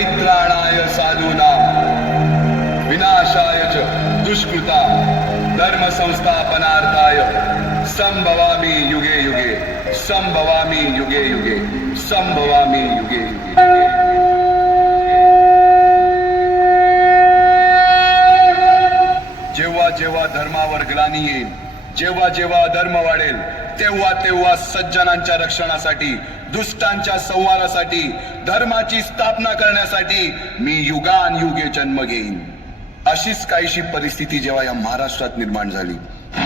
परित्राणाय साधूनां विनाशाय च दुष्कृता धर्म संस्थापनार्थाय संभवामि युगे युगे संभवामि युगे युगे संभवामि युगे युगे। जेव्हा जेव्हा धर्मावर ग्लानी येईल, जेव्हा जेव्हा धर्म वाढेल, तेव्हा तेव्हा सज्जनांच्या रक्षणासाठी, दुष्टांच्या संहारासाठी, धर्माची स्थापना करण्यासाठी मी युगानयुगे जन्म घेईन। अशीच काहीशी परिस्थिती जेव्हा या महाराष्ट्रात निर्माण झाली,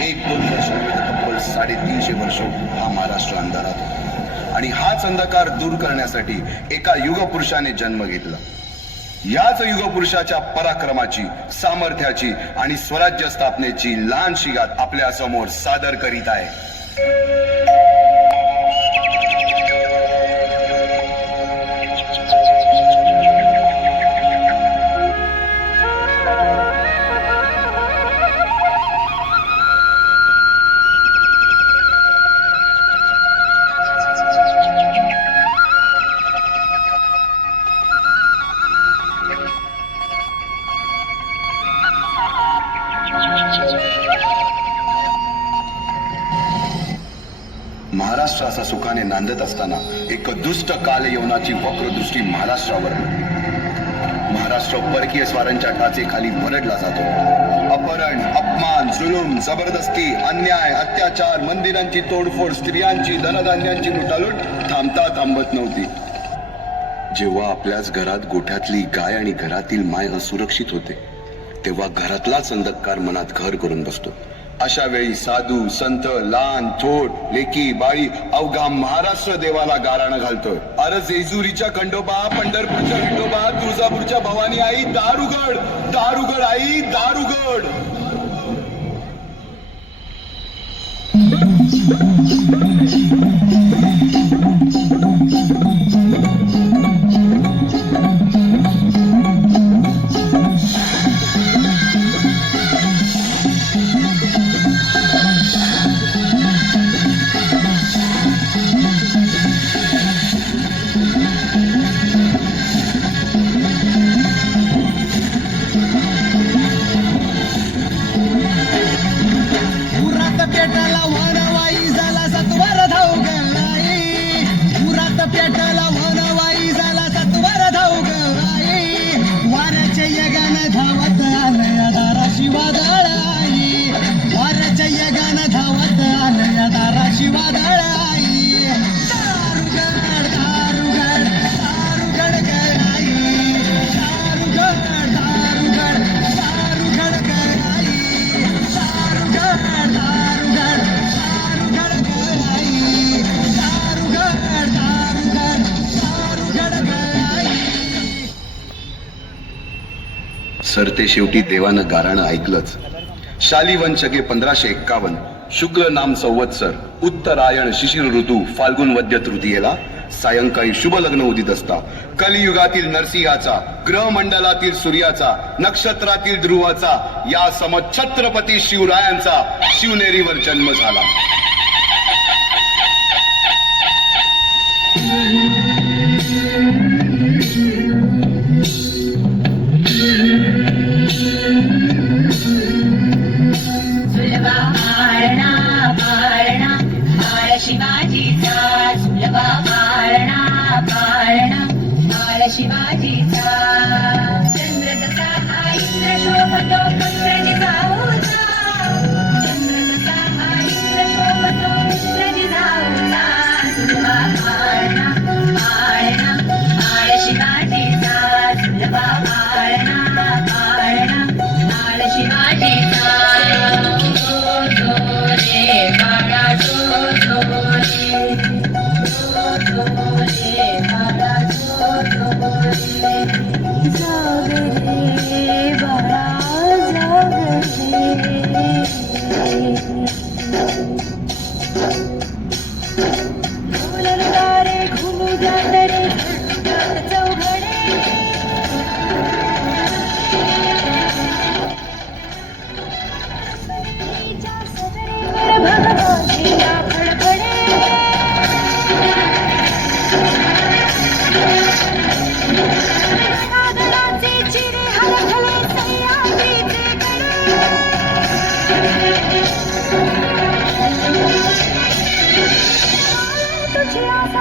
1-2 वर्ष तब्बल 350 वर्ष हा महाराष्ट्र अंधारात होता आणि हाच अंधकार दूर करण्यासाठी एका युगपुरुषाने जन्म घेतला। याच युगपुरुषाच्या पराक्रमाची, सामर्थ्याची आणि स्वराज्य स्थापनेची लहानशी गाथ आपल्या समोर सादर करीत आहे। महाराष्ट्र असा सुखाने नांदत असताना एक दुष्ट कालयवनाची वक्रदृष्टी महाराष्ट्रावर पडली। महाराष्ट्र परकीय स्वारांच्या टाचेखाली भरडला जातो। अपहरण, अपमान, जुलूम, जबरदस्ती, अन्याय, अत्याचार, मंदिरांची तोडफोड, स्त्रियांची, धनधान्यांची लुटालूट थांबता थांबत नव्हती। जेव्हा आपल्याच घरात गोठ्यातली गाय आणि घरातील माय असुरक्षित होते, तेव्हा घरातलाच अंधकार मनात घर करून बसतो। अशा वेळी साधू, संत, लहान, थोर, लेकी, बाळी अवघा महाराष्ट्र देवाला गाराणं घालतोय। अरे जेजुरीच्या खंडोबा, पंढरपूरच्या विठोबा, तुळजापूरच्या भवानी आई, दार उघड, दार उघड आई, दार उघड। सरते शेवटी देवानं गाराणं ऐकलंच। शालिवन शके 1551 शुक्ल नाम संवत्सर उत्तरायण शिशिर ऋतू फाल्गुन वद्य तृतीयेला सायंकाळी शुभ लग्न उदित असता कलियुगातील नरसिंहाचा, ग्रहमंडलातील सूर्याचा, नक्षत्रातील ध्रुवाचा या सम छत्रपती शिवरायांचा शिवनेरीवर जन्म झाला। शिवाजीचा चंद्र जसा हा इंद्र शोभतो पुत्रजिजाऊचा, चंद्र जसा हा इंद्र शोभतो पुत्रजिजाऊचा, सुलभा पाळणा पाळणा पाळ शिवाजीचा, सुलभा पाळणा पाळणा पाळ शिवाजीचा। जो जो रे बाळा जो जो रे, जो जो रे बाळा जो जो रे।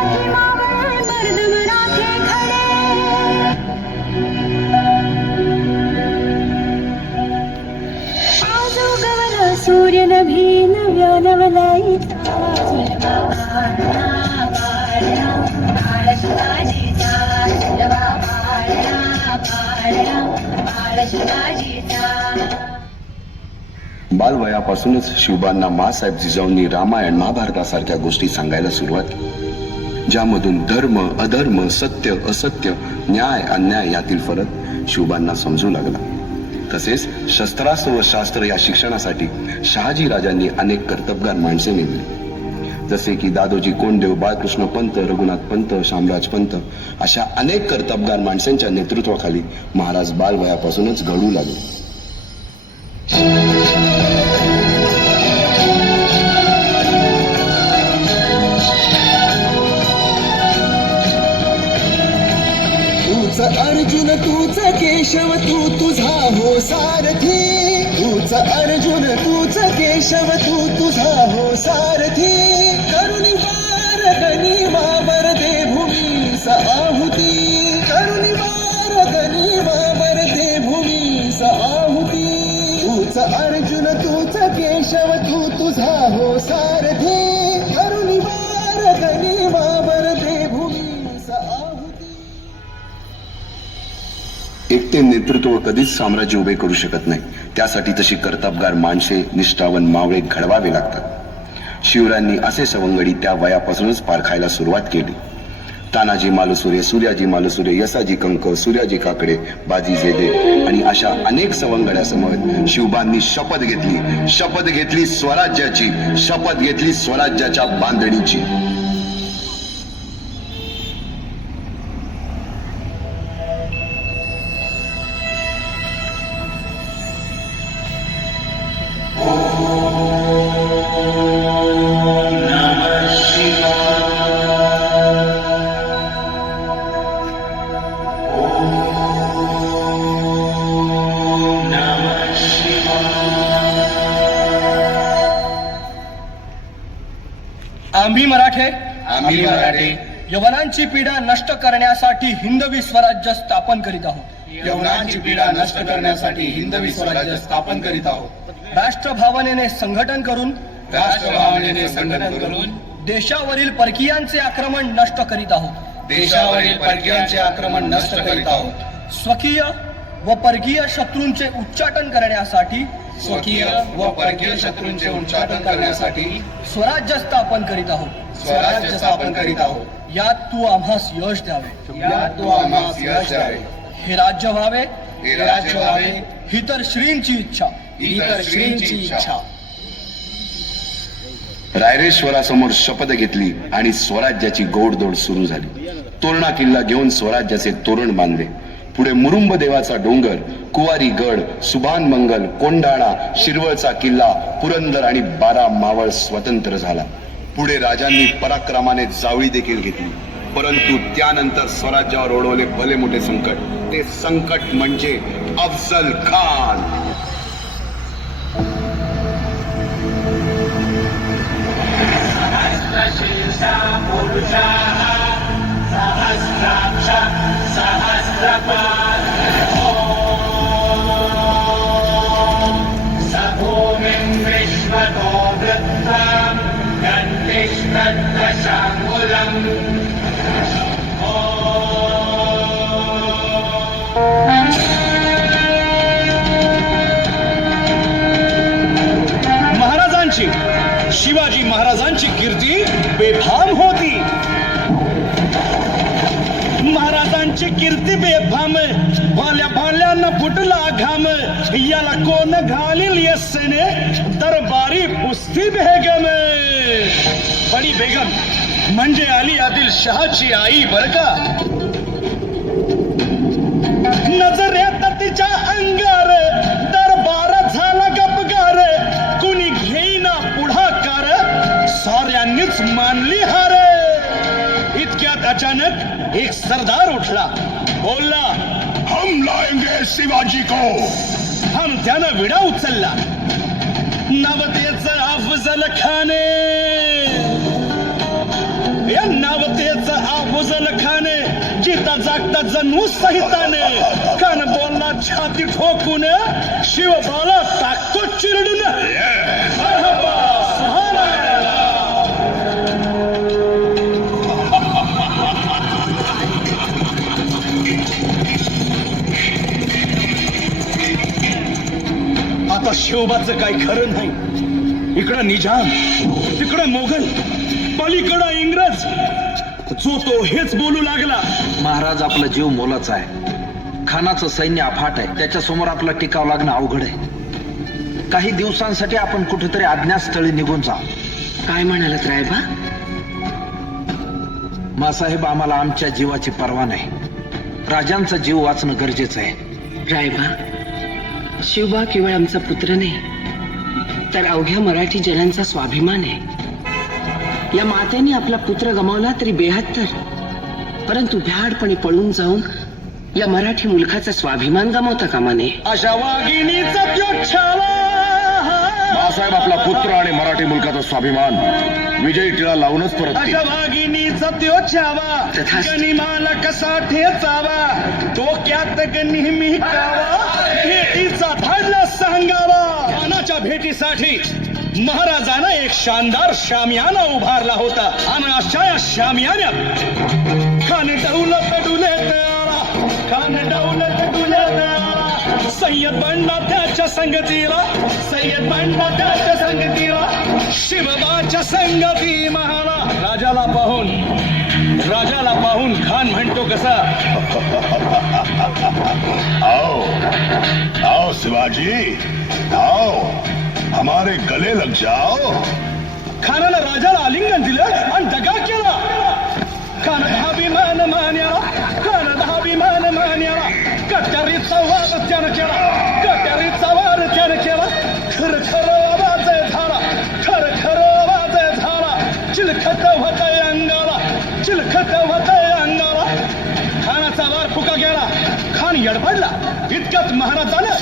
मराठी मावळे मर्द मराठे खडे आज उगवला सूर्य नभी नव्या नवलाईचा झुलवा बाळा बाळा बाळ शिवाजीचा झुलवा बाळा बाळा बाळ शिवाजीचा. बालवयापासूनच शिवबांना माँसाहेब जिजाऊंनी रामायण महाभारतासारख्या गोष्टी सांगायला सुरुवात केली, ज्यामधून धर्म अधर्म सत्य असत्य न्याय अन्याय यातील फरक शिवबांना समजू लागला. तसेच शस्त्रास्त्र व शास्त्र या शिक्षणासाठी शहाजी राजांनी अनेक कर्तबगार माणसे नेमली, जसे की दादोजी कोंडदेव, बाळकृष्ण पंत, रघुनाथ पंत, शामराज पंत अशा अनेक कर्तबगार माणसांच्या नेतृत्वाखाली महाराज बालवयापासूनच घडू लागले. तूच अर्जुन तूच केशव तू तुझा हो सारथी, तूच अर्जुन तूच केशव तू तुझा हो सारथी. करुणी वार गनिमावर दे भूमीस आहुती, करुणी वार गनिमावर दे भूमीस आहुती. तूच अर्जुन तूच केशव तू तुझा हो सारथी, करुणी वार गनिमावर दे भूमीस आहुती. एकटे नेतृत्व कधीच साम्राज्य उभे करू शकत नाही. त्यासाठी तशी कर्तबगार माणसे निष्ठावन मावळे घडवावे लागतात. शिवरायांनी असे सवंगडी त्या वयापासूनच पारखायला सुरुवात केली. तानाजी मालुसुरे, सूर्याजी मालुसुरे, यसाजी कंक, सूर्याजी काकडे, बाजी जेदे आणि अशा अनेक सवंगड्यासमोर शिवबांनी शपथ घेतली स्वराज्याची, शपथ घेतली स्वराज्याच्या बांधणीची. आम्ही मराठे यवनांची पीडा नष्ट करण्यासाठी हिंदवी स्वराज्य स्थापन करीत आहोत. यवनांची पीडा नष्ट करण्यासाठी हिंदवी स्वराज्य स्थापन करीत आहोत. राष्ट्रभावनेने संघटन करून राष्ट्रभावनेने संघटन करून देशावरील परकीयांचे आक्रमण नष्ट करीत आहोत. देशावरील परकीयांचे आक्रमण नष्ट करीत आहोत. स्वकीय व परकीय शत्रूंचे उच्चाटन करण्यासाठी स्वकीय व परकीय शत्रूंचे उच्चाटन करण्यासाठी स्वराज्य स्थापन करीत आहोत. स्वराज्य स्थापन करीत आहोत. यात तू आम्हास यश द्यावे, यात तू आम्हास यश द्यावे. हे राज्य व्हावे, हे राज्य व्हावे ही तर श्रींची इच्छा, ही तर श्रींची इच्छा. रायरेश्वरासमोर शपथ घेतली आणि स्वराज्याची गोडदोड सुरू झाली. तोरणा किल्ला घेऊन स्वराज्याचे तोरण बांधले. पुढे मुरुंब देवाचा डोंगर, कुवारी गड, सुभान मंगल, कोंढाणा, शिरवळचा किल्ला, पुरंदर आणि 12 मावळ स्वतंत्र झाला. पुढे राजांनी पराक्रमाने जावळी देखील घेतली. परंतु त्यानंतर स्वराज्यावर ओढवले भले मोठे संकट. ते संकट म्हणजे अफजल खान. महाराजांची, शिवाजी महाराजांची कीर्ती बेफाम होती. महाराजांची कीर्ती बेफाम, भाल्या भाल्यांना फुटला घाम. याला कोण घालील यस्सेने, दरबारी पुस्ती बेगम. बडी बेगम म्हणजे अली आदिल शहाची आई बर का. नजरेत तिच्या अंगार दरबार झाला गपगार. कुणी घेईना पुढाकार, साऱ्यांनीच मानली हार. इतक्यात अचानक एक सरदार उठला, बोलला, हम लाएंगे शिवाजी को. हम त्यानं विडा उचलला, नवतेच अफजल खाने. या नावतेचा अफजल खाने जिता जागता जणू सहिताने कान बोलला छाती ठोकून शिवबाला टाकतो चिरडून मरहबा, सुभानअल्लाह. आता शिवबाचं काही खरं नाही. इकडं निजाम, तिकडं मोगल, पलीकडं इंग्रज. जो तो हेच बोलू लागला. महाराज, आपला जीव मोलाचा आहे. खानाचं सैन्य अफाट आहे. त्याच्या समोर आपला टिकाव लागणं अवघड आहे. काही दिवसांसाठी आपण कुठेतरी अज्ञातस्थळी निघून जा. काय म्हणालात रायबा? मासाहेब, आम्हाला आमच्या जीवाची पर्वा नाही. राजांचा जीव वाचणं गरजेचं आहे. रायबा, शिवबा केवळ आमचा पुत्र नाही, तर अवघ्या मराठी जनांचा स्वाभिमान आहे. या मातेने आपला पुत्र गमावला तरी 72, परंतु भ्याडपणे पळून जाऊन या मराठी मुलखाचा स्वाभिमान गमावता कामा नये. अशा वाघिणीचा त्यो छावा. बाळासाहेब, आपला पुत्र आणि मराठी मुलकाचा स्वाभिमान विजयी टिळा लावूनच परत येईल. अशा वाघिणीचा त्यो छावा. तथास्तु. गनिमाला कसा ठेचावा, डोक्यात नेहमी कावा, भेटीचा धाडला सांगावा. खानाच्या भेटीसाठी महाराजानं एक शानदार शामियाना उभारला होता आणि अशा या शामियान्यात खान डौलत डुलत आला, खान डौलत डुलत आला. सय्यद बंडा त्याच्या संगतीला, सय्यद बंडा त्याच्या संगतीला, शिवबाच्या संगती महाला. राजाला पाहून खान म्हणतो कसा, आओ आओ शिवाजी, आओ हमारे गले लग जाओ. खानानं राजाला आलिंगन दिलं आणि दगा केला. खान धाभिमान मान्याला, खान धाभिमान मान्याला, कट्यारीचा वार त्यानं केला, कट्यारीचा वार त्यानं केला. खर खर आवाज झाला, खर खर आवाज झाला. चिलखत होतय अंगाला, चिलखत होतय अंगाला. खानाचा वार फुका गेला. खान यडपडला. इतक्यात महाराजानं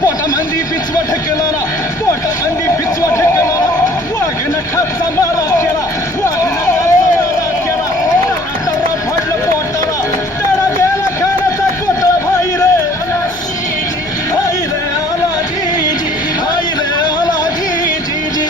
पोटामंदी पिचवा ठेकेला, पोटामंदी पिचवा ठेकेला. वाघ नखाचा मारा केला, वाघ नखाचा मारा केला. तरा फाडलं पोटाला, त्याला गेला खानाचा कोटला. भाई रे भाई रे आला जी जी, भाई रे आला जी जी जी.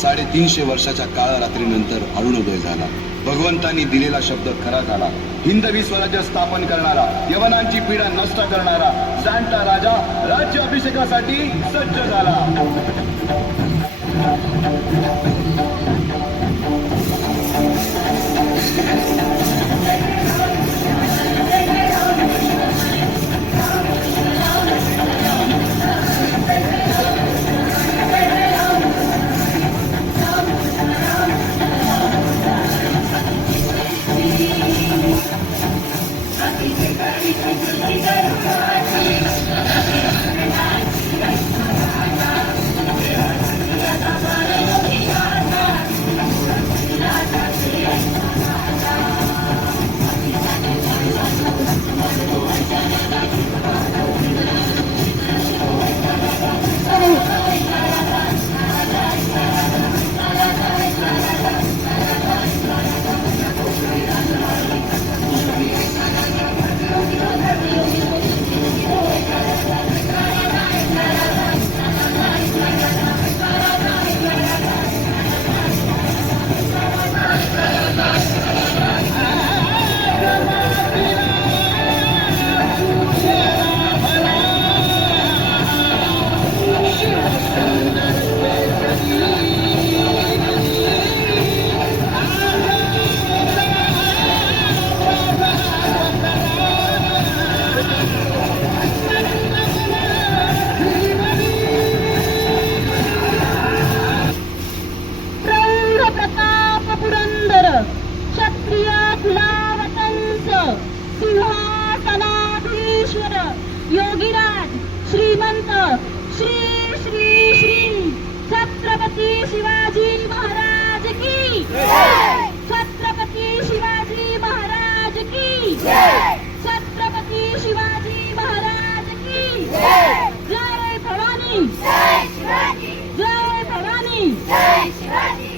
साडेतीनशे वर्षाच्या काळ रात्रीनंतर अरुणोदय झाला. भगवंतांनी दिलेला शब्द खरा झाला. हिंदवी स्वराज्य स्थापन करणारा, यवनांची पीडा नष्ट करणारा जाणता राजा राज्य अभिषेकासाठी सज्ज झाला. Hey!